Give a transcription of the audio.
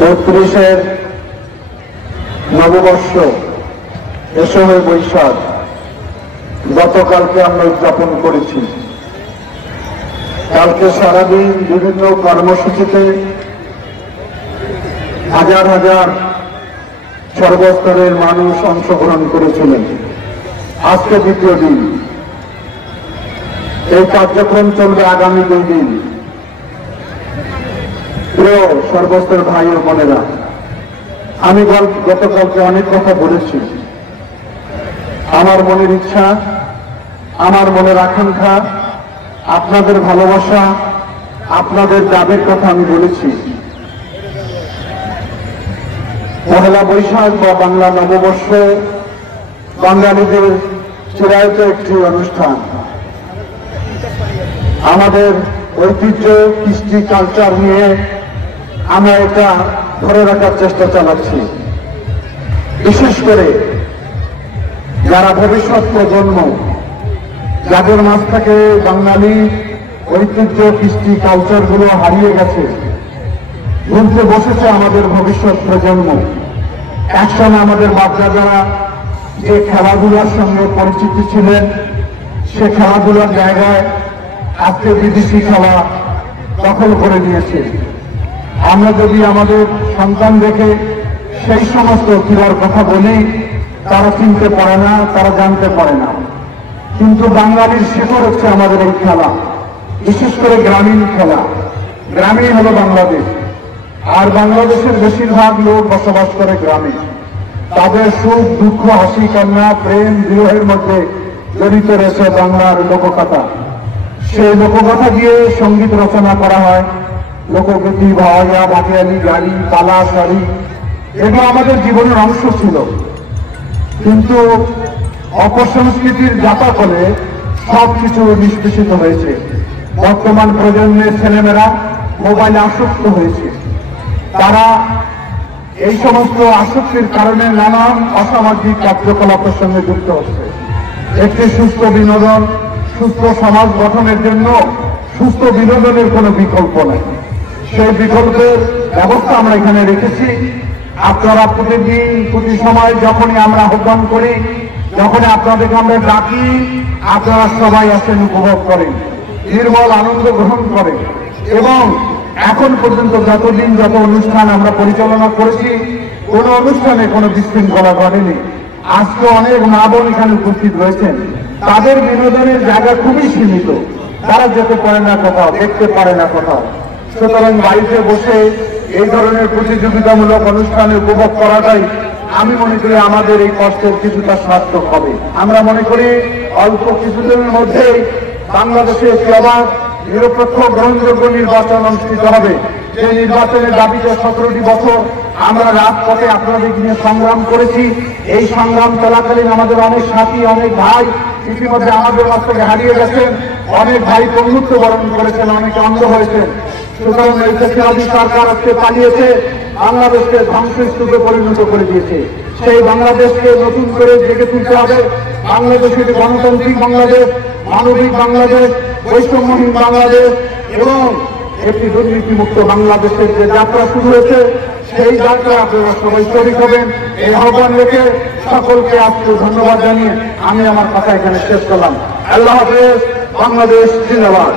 32-এর নববর্ষ এসবে বৈশাখ গতকালকে আমরা উদযাপন করেছি। কালকে সারাদিন বিভিন্ন কর্মসূচিতে হাজার হাজার সর্বস্তরের মানুষ অংশগ্রহণ করেছিলেন। আজকে দ্বিতীয় দিন, এই কার্যক্রম চলবে আগামী 2 দিন। প্রিয় সর্বস্তর ভাই ও বোনেরা, আমি গতকালকে অনেক কথা বলেছি। আমার মনের ইচ্ছা, আমার মনের আকাঙ্ক্ষা, আপনাদের ভালোবাসা, আপনাদের দাবির কথা আমি বলেছি। পহেলা বৈশাখ বা বাংলা নববর্ষ বাঙালিদের চিরায়ত একটি অনুষ্ঠান। আমাদের ঐতিহ্য, কৃষ্টি, কালচার নিয়ে আমরা এটা ধরে রাখার চেষ্টা চালাচ্ছি। বিশেষ করে যারা ভবিষ্যৎ প্রজন্ম, যাদের মাঝ থেকে বাঙালি ঐতিহ্য, কৃষ্টি, কালচার গুলো হারিয়ে গেছে, ভুলতে বসেছে আমাদের ভবিষ্যৎ প্রজন্ম। একসময় আমাদের বাচ্চারা যে খেলাধুলার সঙ্গে পরিচিত ছিলেন, সে খেলাধুলার জায়গায় আজকে বিদেশি খেলা দখল করে নিয়েছে। আমরা যদি আমাদের সন্তান দেখে সেই সমস্ত ক্রীড়ার কথা বলি, তারা চিনতে পারে না, তারা জানতে পারে না। কিন্তু বাঙালির শেকড় হচ্ছে আমাদের এই খেলা, বিশেষ করে গ্রামীণ খেলা। গ্রামীণ হলো বাংলাদেশ, আর বাংলাদেশের বেশিরভাগ লোক বসবাস করে গ্রামে। তাদের সুখ, দুঃখ, হাসি, কান্না, প্রেম, বিরহের মধ্যে জড়িত রয়েছে বাংলার লোককথা। সেই লোককথা দিয়ে সঙ্গীত রচনা করা হয়। লোকগীতি, ভাওয়াইয়া, ভাটিয়ালি, গাড়ি, পালা, শাড়ি, এগুলো আমাদের জীবনের অংশ ছিল। কিন্তু অপসংস্কৃতির জাতাকলে সবকিছু নিষ্পেষিত হয়েছে। বর্তমান প্রজন্মের ছেলেমেয়েরা মোবাইলে আসক্ত হয়েছে। তারা এই সমস্ত আসক্তির কারণে নানান অসামাজিক কার্যকলাপের সঙ্গে যুক্ত হচ্ছে। একটি সুস্থ বিনোদন, সুস্থ সমাজ গঠনের জন্য সুস্থ বিনোদনের কোনো বিকল্প নেই। সেই বিকল্পের ব্যবস্থা আমরা এখানে রেখেছি। আপনারা প্রতিদিন, প্রতি সময় যখনই আমরা আহ্বান করি, যখনই আপনাদেরকে আমরা ডাকি, আপনারা সবাই আসেন, উপভোগ করেন, নির্মল আনন্দ গ্রহণ করেন। এবং এখন পর্যন্ত যতদিন যত অনুষ্ঠান আমরা পরিচালনা করেছি, কোন অনুষ্ঠানে কোনো বিশৃঙ্খলা ঘটেনি। আজকে অনেক মা বোন এখানে উপস্থিত রয়েছেন, তাদের বিনোদনের জায়গা খুবই সীমিত। তারা যেতে পারে না কোথাও, দেখতে পারে না কোথাও। সুতরাং বাড়িতে বসে এই ধরনের প্রতিযোগিতামূলক অনুষ্ঠানে উপভোগ করাটাই আমি মনে করি আমাদের এই কষ্টের কিছুটা সার্থক হবে। আমরা মনে করি অল্প কিছুদিনের মধ্যেই বাংলাদেশে একটি অবাধ, নিরপেক্ষ, গ্রহণযোগ্য নির্বাচন অনুষ্ঠিত হবে। যে নির্বাচনের দাবিতে 17টি বছর আমরা রাজপথে আপনাদের নিয়ে সংগ্রাম করেছি। এই সংগ্রাম চলাকালীন আমাদের অনেক সাথী, অনেক ভাই ইতিমধ্যে আমাদের কাছ থেকে হারিয়ে গেছেন। অনেক ভাই পঙ্গুত্ব বরণ করেছেন, অনেকে অন্ধ হয়েছেন। সুতরাং এই ফ্যাসিবাদী সরকার আজকে পালিয়েছে, বাংলাদেশকে ধ্বংসস্তূপে পরিণত করে দিয়েছে। সেই বাংলাদেশকে নতুন করে জেগে তুলতে হবে। বাংলাদেশ একটি গণতান্ত্রিক বাংলাদেশ, মানবিক বাংলাদেশ, বৈষম্যহীন বাংলাদেশ এবং একটি দুর্নীতিমুক্ত বাংলাদেশের যে যাত্রা শুরু হয়েছে, সেই যাত্রা আপনারা সবাই শরীক হবেন। এই আহ্বান রেখে সকলকে আজকে ধন্যবাদ জানিয়ে আমি আমার কথা এখানে শেষ করলাম। আল্লাহ হাফেজ। বাংলাদেশ জিন্দাবাদ।